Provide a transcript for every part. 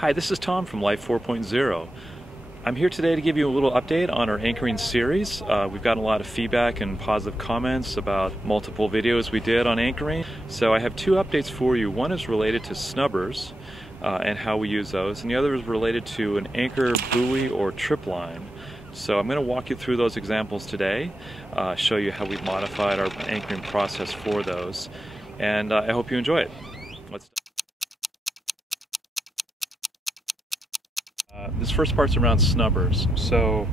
Hi, this is Tom from Life4.0. I'm here today to give you a little update on our anchoring series. We've gotten a lot of feedback and positive comments about multiple videos we did on anchoring. So I have two updates for you. One is related to snubbers and how we use those, and the other is related to an anchor buoy or trip line. So I'm going to walk you through those examples today, show you how we've modified our anchoring process for those, and I hope you enjoy it. This first part's around snubbers. So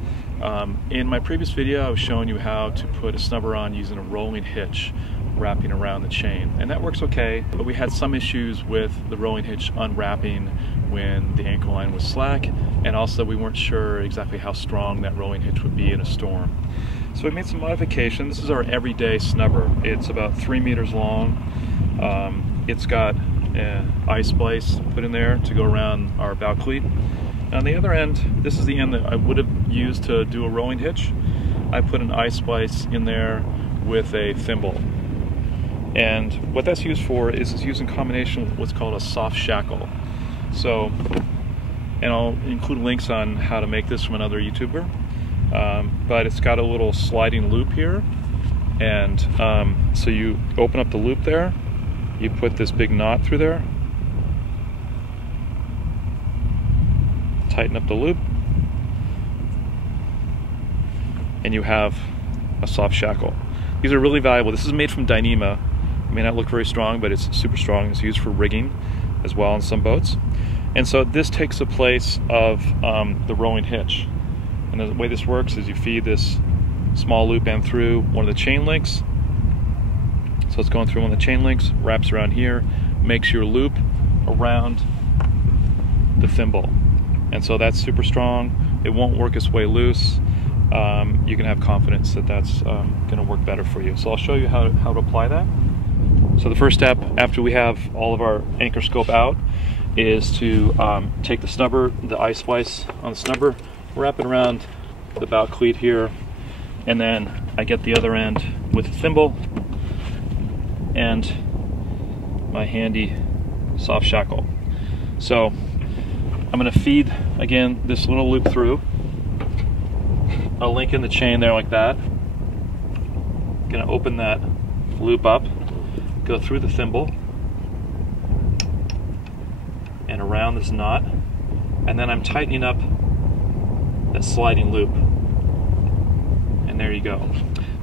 in my previous video I was showing you how to put a snubber on using a rolling hitch wrapping around the chain, and that works okay, but we had some issues with the rolling hitch unwrapping when the anchor line was slack, and also we weren't sure exactly how strong that rolling hitch would be in a storm. So we made some modifications. This is our everyday snubber. It's about 3 meters long. It's got an ice splice put in there to go around our bow cleat. On the other end, this is the end that I would have used to do a rolling hitch. I put an ice splice in there with a thimble. And what that's used for is it's used in combination with what's called a soft shackle. So, and I'll include links on how to make this from another YouTuber. But it's got a little sliding loop here. And so you open up the loop there, you put this big knot through there, tighten up the loop, and you have a soft shackle. These are really valuable. This is made from Dyneema. It may not look very strong, but it's super strong. It's used for rigging as well on some boats. And so this takes the place of the rolling hitch. And the way this works is you feed this small loop end through one of the chain links. So it's going through one of the chain links, wraps around here, makes your loop around the thimble. And so that's super strong. It won't work its way loose. You can have confidence that that's going to work better for you. So I'll show you how to apply that. So the first step after we have all of our anchor scope out is to take the snubber, the ice splice on the snubber, wrap it around the bow cleat here, and then I get the other end with a thimble and my handy soft shackle. So I'm going to feed, again, this little loop through. I'll link in the chain there like that. Going to open that loop up, go through the thimble, and around this knot, and then I'm tightening up that sliding loop. And there you go.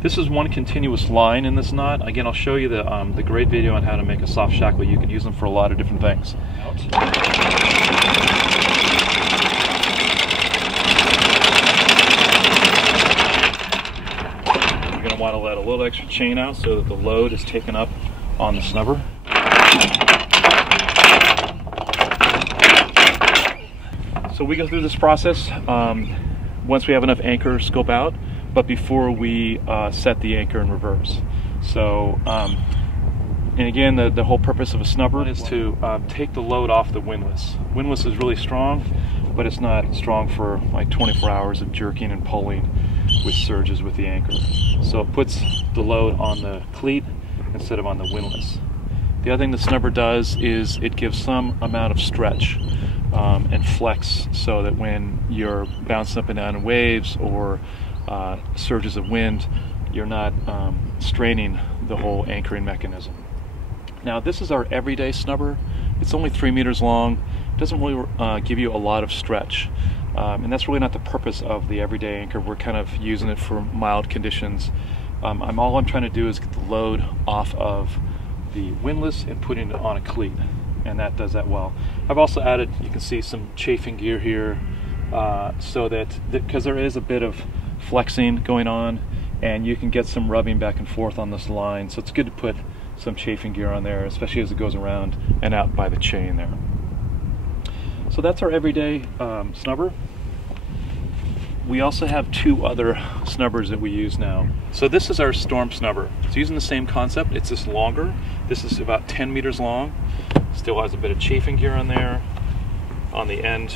This is one continuous line in this knot. Again, I'll show you the great video on how to make a soft shackle. You can use them for a lot of different things. You're going to want to let a little extra chain out so that the load is taken up on the snubber. So we go through this process once we have enough anchor scope out, but before we set the anchor in reverse. So, and again, the whole purpose of a snubber is to take the load off the windlass. Windlass is really strong, but it's not strong for like 24 hours of jerking and pulling with surges with the anchor. So it puts the load on the cleat instead of on the windlass. The other thing the snubber does is it gives some amount of stretch and flex, so that when you're bouncing up and down in waves or surges of wind, you're not straining the whole anchoring mechanism. Now this is our everyday snubber. It's only 3 meters long. It doesn't really give you a lot of stretch. And that's really not the purpose of the everyday anchor. We're kind of using it for mild conditions. All I'm trying to do is get the load off of the windlass and putting it on a cleat, and that does that well. I've also added, you can see, some chafing gear here, so that, because there is a bit of flexing going on, and you can get some rubbing back and forth on this line, so it's good to put some chafing gear on there, especially as it goes around and out by the chain there. So that's our everyday snubber. We also have two other snubbers that we use now. So this is our storm snubber. It's using the same concept. It's just longer. This is about 10 meters long. Still has a bit of chafing gear on there. On the end,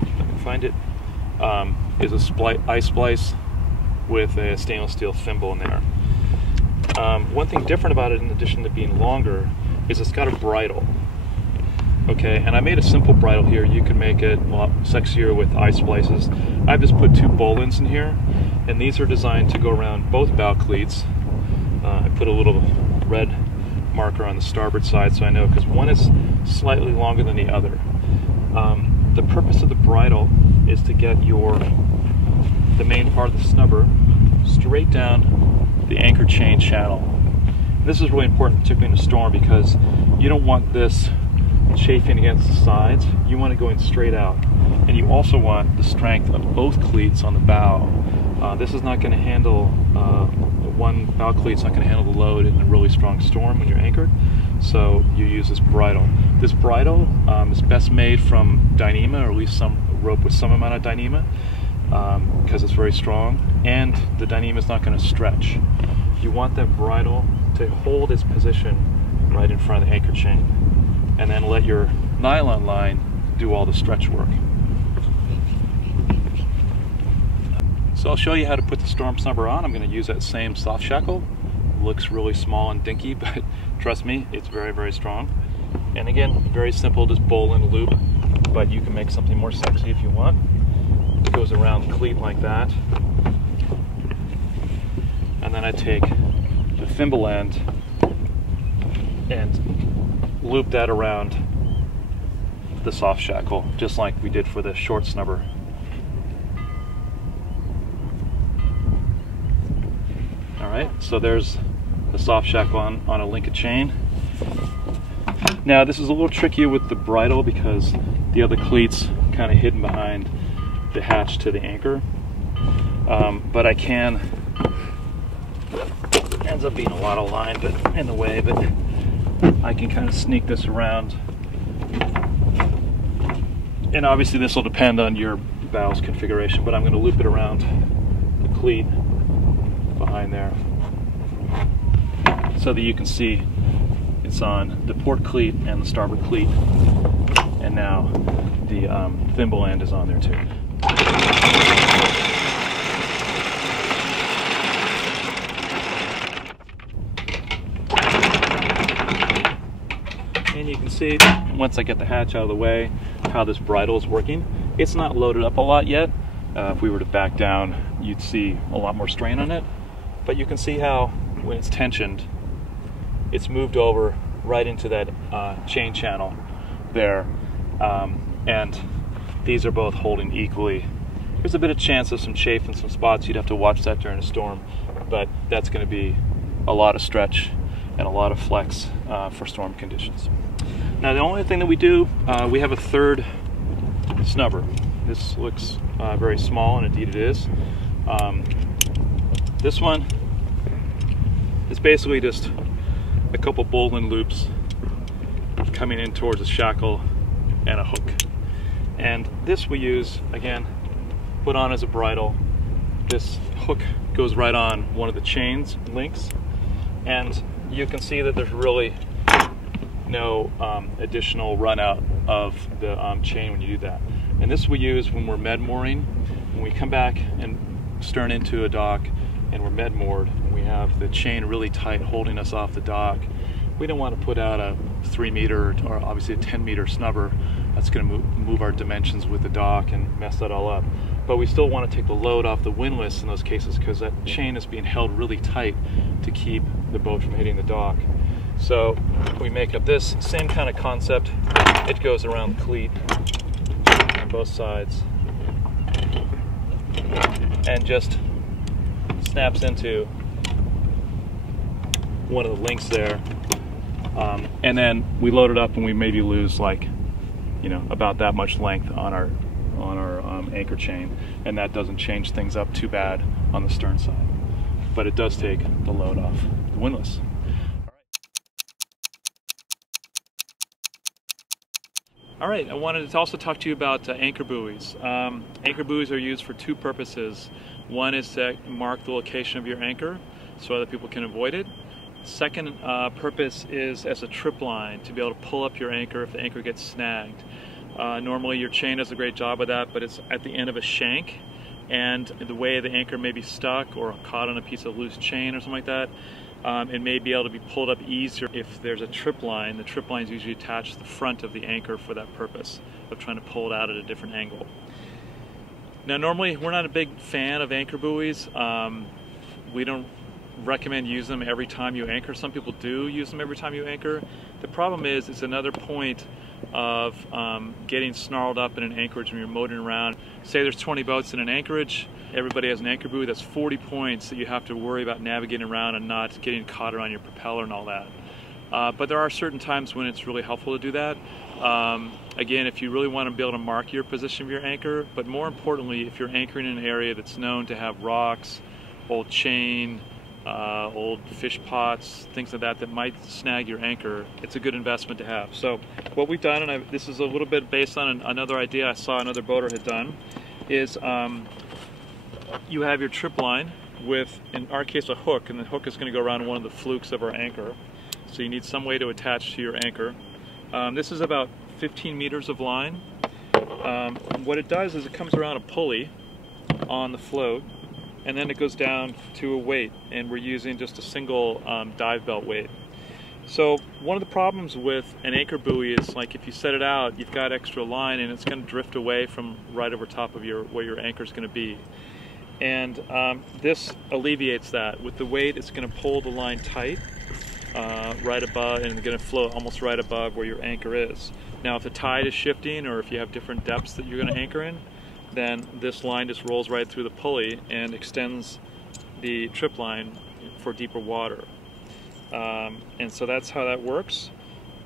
if I can find it, is a ice splice with a stainless steel thimble in there. One thing different about it, in addition to being longer, is it's got a bridle. Okay, and I made a simple bridle here. You can make it a lot sexier with eye splices. I've just put 2 bowlines in here, and these are designed to go around both bow cleats. I put a little red marker on the starboard side so I know, because one is slightly longer than the other. The purpose of the bridle is to get the main part of the snubber straight down the anchor chain channel. This is really important, particularly in a storm, because you don't want this chafing against the sides. You want it going straight out, and you also want the strength of both cleats on the bow. This is not going to handle, one bow cleat's not going to handle the load in a really strong storm when you're anchored, so you use this bridle. This bridle is best made from Dyneema, or at least some rope with some amount of Dyneema, because it's very strong, and the Dyneema is not going to stretch. You want that bridle to hold its position right in front of the anchor chain, and then let your nylon line do all the stretch work. So I'll show you how to put the storm snubber on. I'm going to use that same soft shackle. It looks really small and dinky, but trust me, it's very, very strong. And again, very simple, just bowline loop, but you can make something more sexy if you want. It goes around the cleat like that. And then I take the thimble end and loop that around the soft shackle, just like we did for the short snubber. Alright, so there's the soft shackle on a link of chain. Now this is a little trickier with the bridle because the other cleat's kind of hidden behind the hatch to the anchor. But I can, ends up being a lot of line but in the way, but I can kind of sneak this around. And obviously this will depend on your bow's configuration, but I'm going to loop it around the cleat behind there so that you can see it's on the port cleat and the starboard cleat, and now the thimble end is on there too. And you can see, once I get the hatch out of the way, how this bridle is working. It's not loaded up a lot yet. If we were to back down, you'd see a lot more strain on it. But you can see how, when it's tensioned, it's moved over right into that chain channel there. And these are both holding equally. There's a bit of chance of some chafe in some spots. You'd have to watch that during a storm. But that's going to be a lot of stretch and a lot of flex for storm conditions. Now the only thing that we do, we have a third snubber. This looks very small, and indeed it is. This one is basically just a couple bowline loops coming in towards a shackle and a hook. And this we use, again, put on as a bridle. This hook goes right on one of the chains links, and you can see that there's really no additional run out of the chain when you do that. And this we use when we're med-mooring. When we come back and stern into a dock and we're med-moored, and we have the chain really tight holding us off the dock, we don't want to put out a 3 meter or obviously a 10 meter snubber. That's going to move our dimensions with the dock and mess that all up. But we still want to take the load off the windlass in those cases, because that chain is being held really tight to keep the boat from hitting the dock. So we make up this same kind of concept. It goes around the cleat on both sides and just snaps into one of the links there. And then we load it up, and we maybe lose, like, you know, about that much length on our anchor chain, and that doesn't change things up too bad on the stern side, but it does take the load off the windlass. All right, I wanted to also talk to you about anchor buoys. Anchor buoys are used for 2 purposes. One is to mark the location of your anchor so other people can avoid it. Second purpose is as a trip line, to be able to pull up your anchor if the anchor gets snagged. Normally your chain does a great job of that, but it's at the end of a shank, and the way the anchor may be stuck or caught on a piece of loose chain or something like that, It may be able to be pulled up easier if there's a trip line. The trip line is usually attached to the front of the anchor for that purpose of trying to pull it out at a different angle. Now normally we're not a big fan of anchor buoys. We don't recommend using them every time you anchor. Some people do use them every time you anchor. The problem is it's another point of getting snarled up in an anchorage when you're motoring around. Say there's 20 boats in an anchorage, everybody has an anchor buoy, that's 40 points that you have to worry about navigating around and not getting caught around your propeller and all that. But there are certain times when it's really helpful to do that. Again, if you really want to be able to mark your position of your anchor, but more importantly, if you're anchoring in an area that's known to have rocks, old chain, old fish pots, things like that that might snag your anchor, it's a good investment to have. So what we've done, and this is a little bit based on another idea I saw another boater had done, is you have your trip line with, in our case, a hook, and the hook is going to go around one of the flukes of our anchor. So you need some way to attach to your anchor. This is about 15 meters of line. What it does is it comes around a pulley on the float, and then it goes down to a weight, and we're using just a single dive belt weight. So one of the problems with an anchor buoy is, like, if you set it out, you've got extra line and it's going to drift away from right over top of where your anchor is going to be. And this alleviates that. With the weight, it's going to pull the line tight right above, and it's going to float almost right above where your anchor is. Now if the tide is shifting, or if you have different depths that you're going to anchor in, then this line just rolls right through the pulley and extends the trip line for deeper water. And so that's how that works.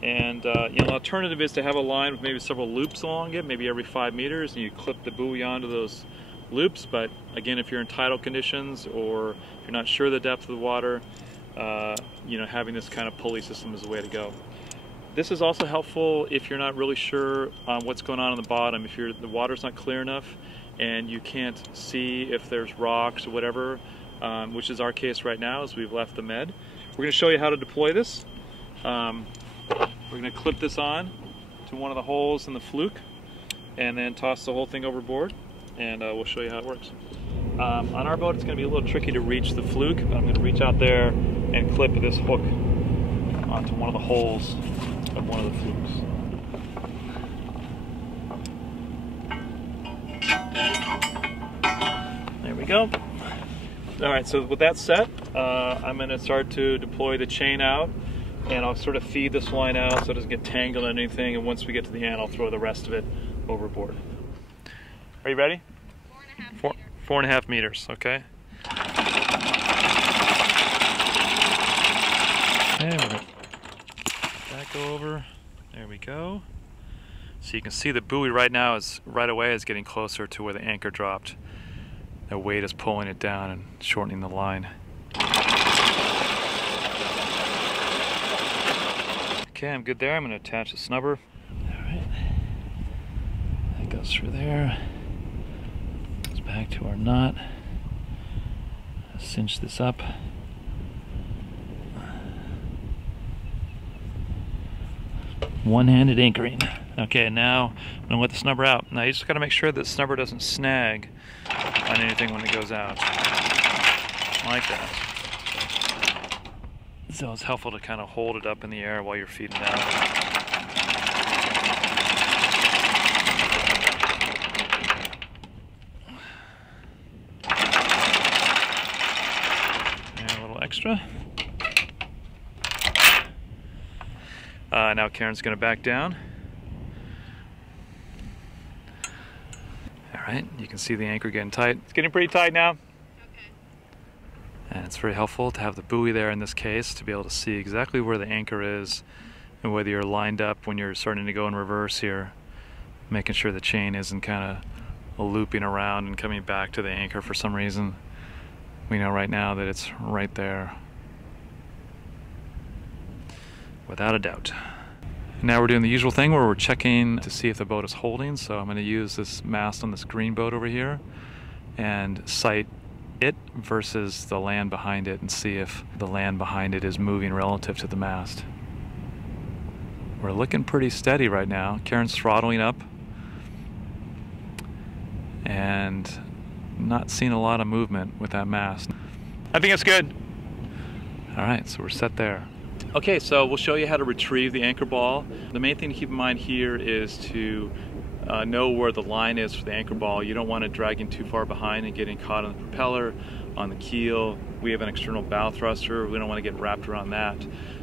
And you know, an alternative is to have a line with maybe several loops along it, maybe every 5 meters, and you clip the buoy onto those loops. But again, if you're in tidal conditions, or if you're not sure the depth of the water, you know, having this kind of pulley system is the way to go. This is also helpful if you're not really sure what's going on the bottom. If the water's not clear enough and you can't see if there's rocks or whatever, which is our case right now as we've left the Med. We're going to show you how to deploy this. We're going to clip this on to one of the holes in the fluke and then toss the whole thing overboard, and we'll show you how it works. On our boat it's going to be a little tricky to reach the fluke, but I'm going to reach out there and clip this hook onto one of the holes of one of the flukes. There we go. Alright, so with that set, I'm going to start to deploy the chain out, and I'll sort of feed this line out so it doesn't get tangled in anything, and once we get to the end I'll throw the rest of it overboard. Are you ready? 4.5 meters, okay. And we're going to that go over. There we go. So you can see the buoy right now is right away is getting closer to where the anchor dropped. The weight is pulling it down and shortening the line. Okay, I'm good there. I'm going to attach the snubber. Alright. That goes through there. Goes back to our knot. Cinch this up. One-handed anchoring. Okay, now I'm gonna let the snubber out. Now you just gotta make sure that the snubber doesn't snag on anything when it goes out. Like that. So it's helpful to kind of hold it up in the air while you're feeding it out. And a little extra. Now Karen's going to back down. Alright, you can see the anchor getting tight. It's getting pretty tight now. Okay. And it's very helpful to have the buoy there in this case to be able to see exactly where the anchor is and whether you're lined up when you're starting to go in reverse here. Making sure the chain isn't kind of looping around and coming back to the anchor for some reason. We know right now that it's right there. Without a doubt. Now we're doing the usual thing where we're checking to see if the boat is holding. So I'm going to use this mast on this green boat over here and sight it versus the land behind it and see if the land behind it is moving relative to the mast. We're looking pretty steady right now. Karen's throttling up and not seeing a lot of movement with that mast. I think it's good. All right, so we're set there. Okay, so we'll show you how to retrieve the anchor ball. The main thing to keep in mind here is to know where the line is for the anchor ball. You don't want it dragging too far behind and getting caught on the propeller, on the keel. We have an external bow thruster. We don't want to get wrapped around that.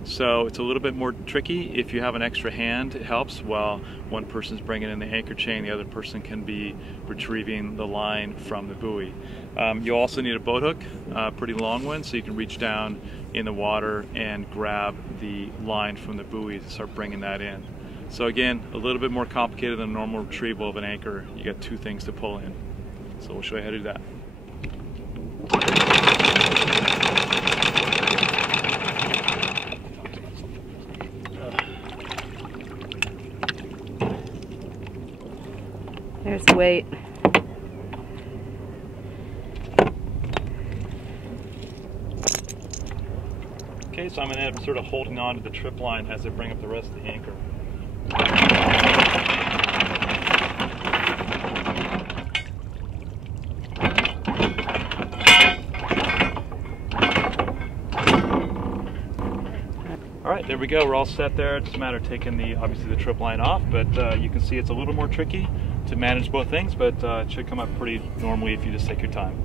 So it's a little bit more tricky. If you have an extra hand, it helps. While one person's bringing in the anchor chain, the other person can be retrieving the line from the buoy. You'll also need a boat hook, a pretty long one, so you can reach down in the water and grab the line from the buoy to start bringing that in. So again, a little bit more complicated than a normal retrieval of an anchor. You got two things to pull in. So we'll show you how to do that. There's the weight. Okay, so I'm going to end up sort of holding on to the trip line as I bring up the rest of the anchor. All right, there we go. We're all set there. It's just a matter of taking obviously the trip line off, but you can see it's a little more tricky to manage both things, but it should come up pretty normally if you just take your time.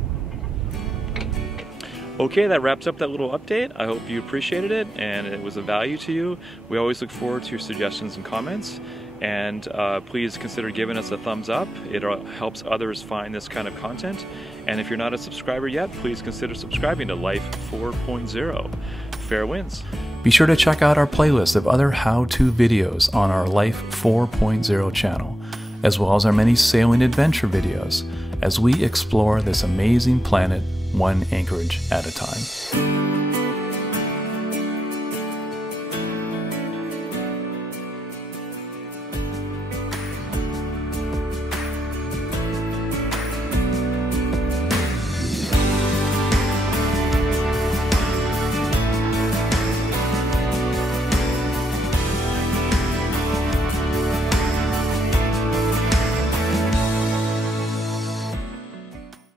Okay, that wraps up that little update. I hope you appreciated it and it was of value to you. We always look forward to your suggestions and comments, and please consider giving us a thumbs up. It helps others find this kind of content. And if you're not a subscriber yet, please consider subscribing to Life 4.0. Fair winds. Be sure to check out our playlist of other how-to videos on our Life 4.0 channel, as well as our many sailing adventure videos as we explore this amazing planet one anchorage at a time.